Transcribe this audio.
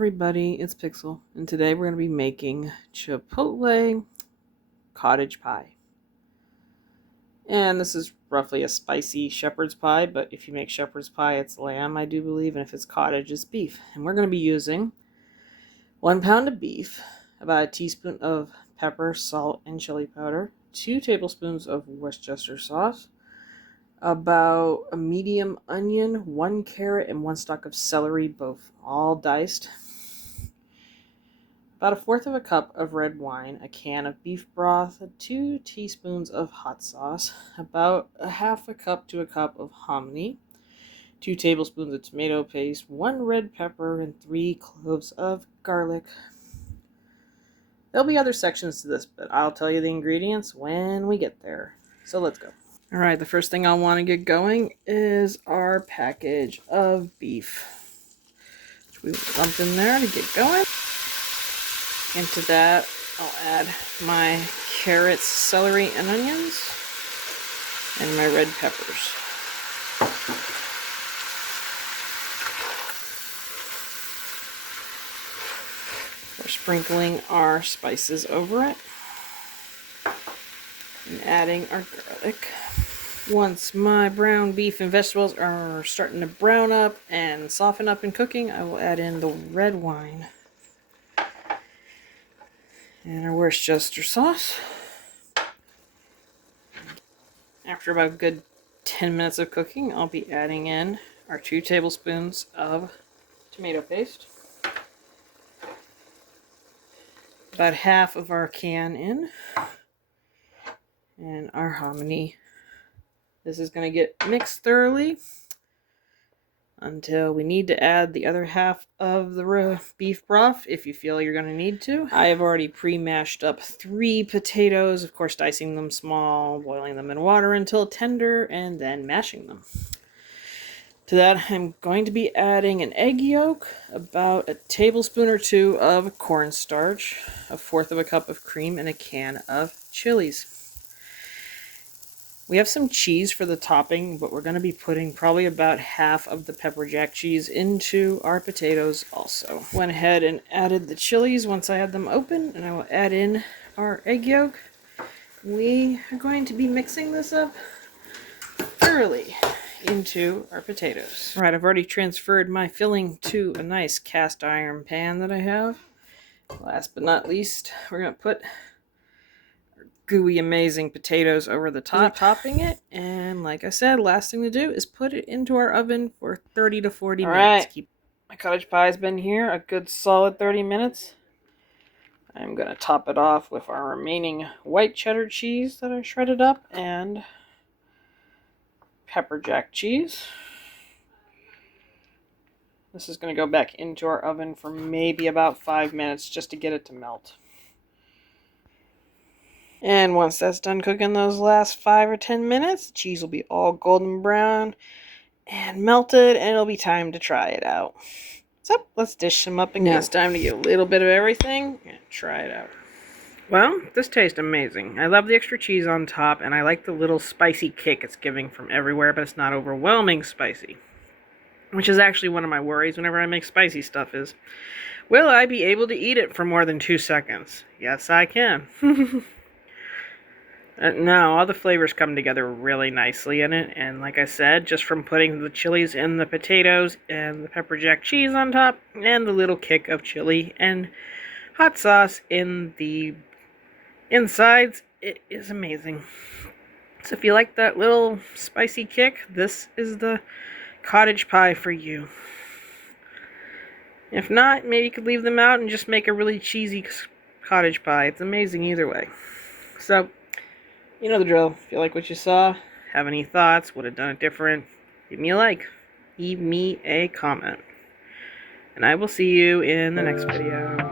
everybody, it's Pixel, and today we're going to be making Chipotle Cottage Pie. And this is roughly a spicy shepherd's pie, but if you make shepherd's pie, it's lamb, I do believe, and if it's cottage, it's beef. And we're going to be using 1 pound of beef, about a teaspoon of pepper, salt, and chili powder, 2 tablespoons of Worcester sauce, about a medium onion, 1 carrot, and 1 stalk of celery, both all diced. About 1/4 cup of red wine, a can of beef broth, 2 teaspoons of hot sauce, about 1/2 cup to a cup of hominy, 2 tablespoons of tomato paste, 1 red pepper, and 3 cloves of garlic. There'll be other sections to this, but I'll tell you the ingredients when we get there. So let's go. Alright, the first thing I'll want to get going is our package of beef, which we will dump in there to get going. Into that, I'll add my carrots, celery, and onions, and my red peppers. We're sprinkling our spices over it, and adding our garlic. Once my brown beef and vegetables are starting to brown up and soften up in cooking, I will add in the red wine and our Worcester sauce. After about a good 10 minutes of cooking, I'll be adding in our 2 tablespoons of tomato paste, about half of our can in, and our hominy. This is going to get mixed thoroughly until we need to add the other half of the beef broth if you feel you're going to need to. I have already pre-mashed up 3 potatoes, of course dicing them small, boiling them in water until tender, and then mashing them. To that I'm going to be adding an egg yolk, about a tablespoon or 2 of cornstarch, 1/4 cup of cream, and a can of chilies. We have some cheese for the topping, but we're going to be putting probably about half of the pepper jack cheese into our potatoes also. Went ahead and added the chilies once I had them open, and I will add in our egg yolk. We are going to be mixing this up thoroughly into our potatoes. Alright, I've already transferred my filling to a nice cast iron pan that I have. Last but not least, we're going to put gooey amazing potatoes over the top, topping it, and like I said, last thing to do is put it into our oven for 30 to 40 minutes. My cottage pie's been here a good solid 30 minutes. I'm gonna top it off with our remaining white cheddar cheese that I shredded up and pepper jack cheese. This is gonna go back into our oven for maybe about 5 minutes just to get it to melt. And once that's done cooking those last 5 or 10 minutes, the cheese will be all golden brown and melted, and it'll be time to try it out. So let's dish them up, and now it's time to get a little bit of everything and try it out. Well, this tastes amazing. I love the extra cheese on top, and I like the little spicy kick it's giving from everywhere, but it's not overwhelming spicy. Which is actually one of my worries whenever I make spicy stuff is, will I be able to eat it for more than 2 seconds? Yes, I can. No, all the flavors come together really nicely in it, and like I said, just from putting the chilies in the potatoes and the pepper jack cheese on top, and the little kick of chili and hot sauce in the insides, it is amazing. So if you like that little spicy kick, this is the cottage pie for you. If not, maybe you could leave them out and just make a really cheesy cottage pie. It's amazing either way. So, you know the drill. If you like what you saw, have any thoughts, would have done it different, give me a like, leave me a comment. And I will see you in the next video.